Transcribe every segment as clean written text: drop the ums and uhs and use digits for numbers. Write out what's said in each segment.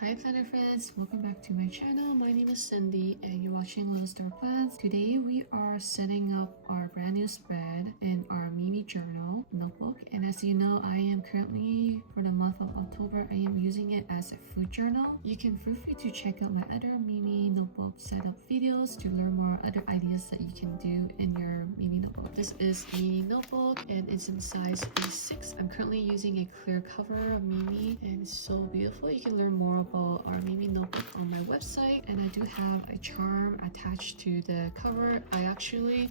Hi planner friends, welcome back to my channel. My name is Cindy and you're watching Little Star Plans. Today we are setting up our brand new spread in our Mimi journal notebook, and as you know, I am currently, for the month of October, I am using it as a food journal. You can feel free to check out my other Mimi notebook setup videos to learn more other ideas that you can do in your Mimi notebook. This is a notebook and it's in size A6. I'm currently using a clear cover of Mimi and it's so beautiful. You can learn more about our Mimi notebook on my website, and I do have a charm attached to the cover. I actually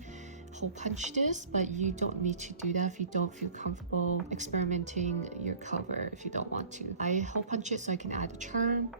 hole punch this, but you don't need to do that if you don't feel comfortable experimenting your cover. If you don't want to, I hole punch it so I can add a charm.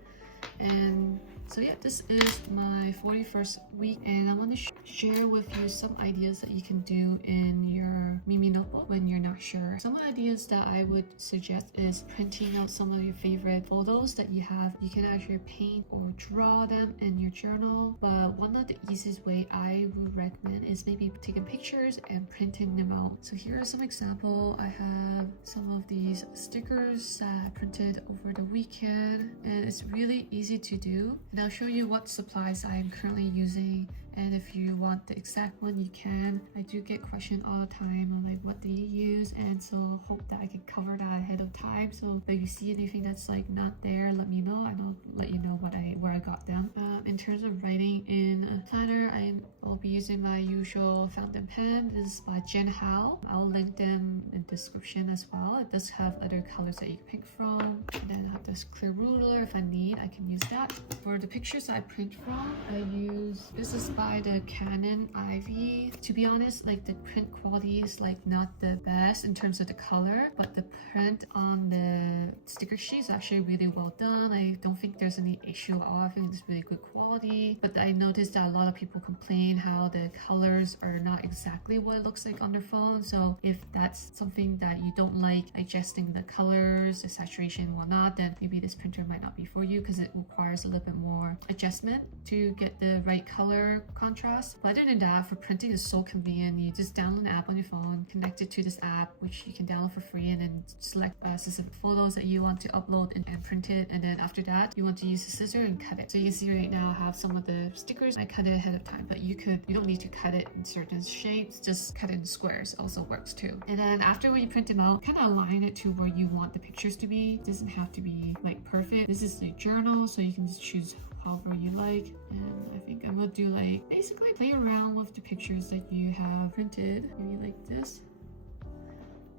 And so yeah, this is my 41st week, and I want to share with you some ideas that you can do in your Mimi notebook when you're not sure. Some ideas that I would suggest is printing out some of your favorite photos that you have. You can actually paint or draw them in your journal, but one of the easiest way I would recommend is maybe taking pictures and printing them out. So here are some examples. I have some of these stickers that I printed over the weekend, and it's really easy to do. And I'll show you what supplies I am currently using, and if you want the exact one you can. I do get questioned all the time on like what do you use, and so hope that I can cover that ahead of time. So if you see anything that's like not there, let me know and I'll let you know where I got them. In terms of writing in a planner, I will be using my usual fountain pen. This is by Jen Hao. I'll link them in the description as well. It does have other colors that you can pick from, and then I have this clear ruler. If I need, I can use that. For the pictures I print from, I use, this is by the Canon Ivy. To be honest, like the print quality is like not the best in terms of the color, but the print on the sticker sheet is actually really well done. I don't think there's any issue at all. I think it's really good quality, but I noticed that a lot of people complain how the colors are not exactly what it looks like on their phone. So if that's something that you don't like, adjusting the colors, the saturation and whatnot, then maybe this printer might not be for you because it requires a little bit more adjustment to get the right color contrast. But other than that, for printing is so convenient. You just download an app on your phone, connect it to this app, which you can download for free, and then select specific photos that you want to upload and print it. And then after that, you want to use a scissor and cut it. So you can see right now I have some of the stickers. I cut it ahead of time, but you don't need to cut it in certain shapes. Just cut it in squares also works too. And then after you print them out, kind of align it to where you want the pictures to be. It doesn't have to be like perfect. This is the journal, so you can just choose however you like. And I think I'm gonna do like basically play around with the pictures that you have printed, maybe like this.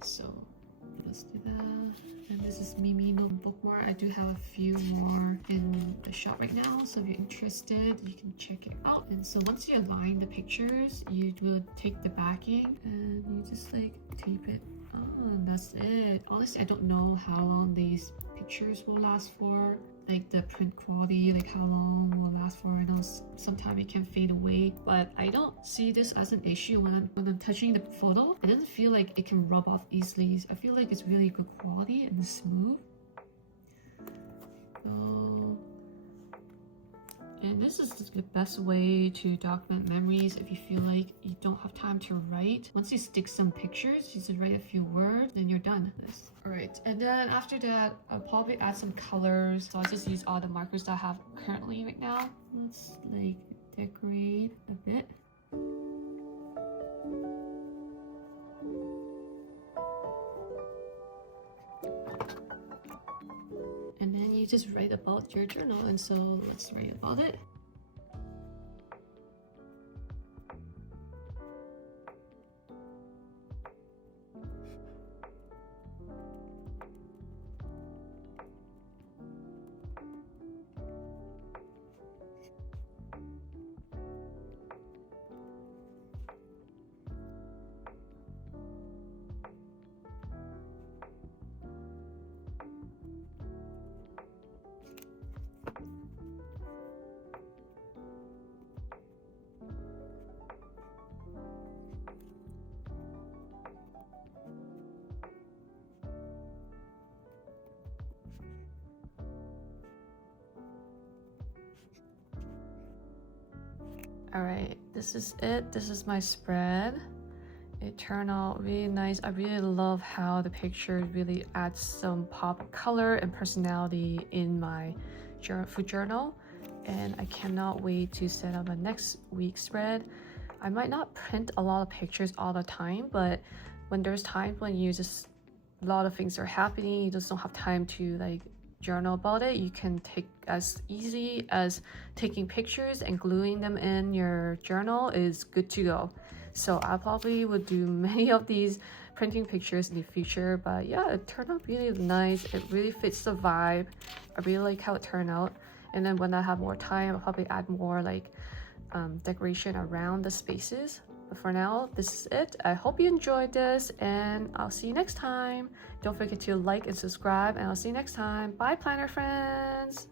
So let's do that. And this is Mimi notebook more. I do have a few more in the shop right now, so if you're interested, you can check it out. And so once you align the pictures, you will take the backing and you just like tape it. Oh, and that's it. Honestly, I don't know how long these pictures will last for, like the print quality, like how long will last for. I know sometimes it can fade away, but I don't see this as an issue when I'm touching the photo. It doesn't feel like it can rub off easily. I feel like it's really good quality and smooth. And this is the best way to document memories if you feel like you don't have time to write. Once you stick some pictures, you just write a few words, then you're done with this. Alright, and then after that, I'll probably add some colors. So I just use all the markers that I have currently right now. Let's like decorate a bit. And then you just write about your journal, and so let's write about it. Alright, this is it. This is my spread. It turned out really nice. I really love how the picture really adds some pop of color and personality in my food journal, and I cannot wait to set up a next week's spread. I might not print a lot of pictures all the time, but when there's times when you just a lot of things are happening, you just don't have time to like journal about it, you can take as easy as taking pictures and gluing them in your journal is good to go. So I probably would do many of these printing pictures in the future, but yeah, it turned out really nice. It really fits the vibe. I really like how it turned out. And then when I have more time, I'll probably add more like decoration around the spaces. But for now, this is it. I hope you enjoyed this, and I'll see you next time. Don't forget to like and subscribe, and I'll see you next time. Bye, planner friends!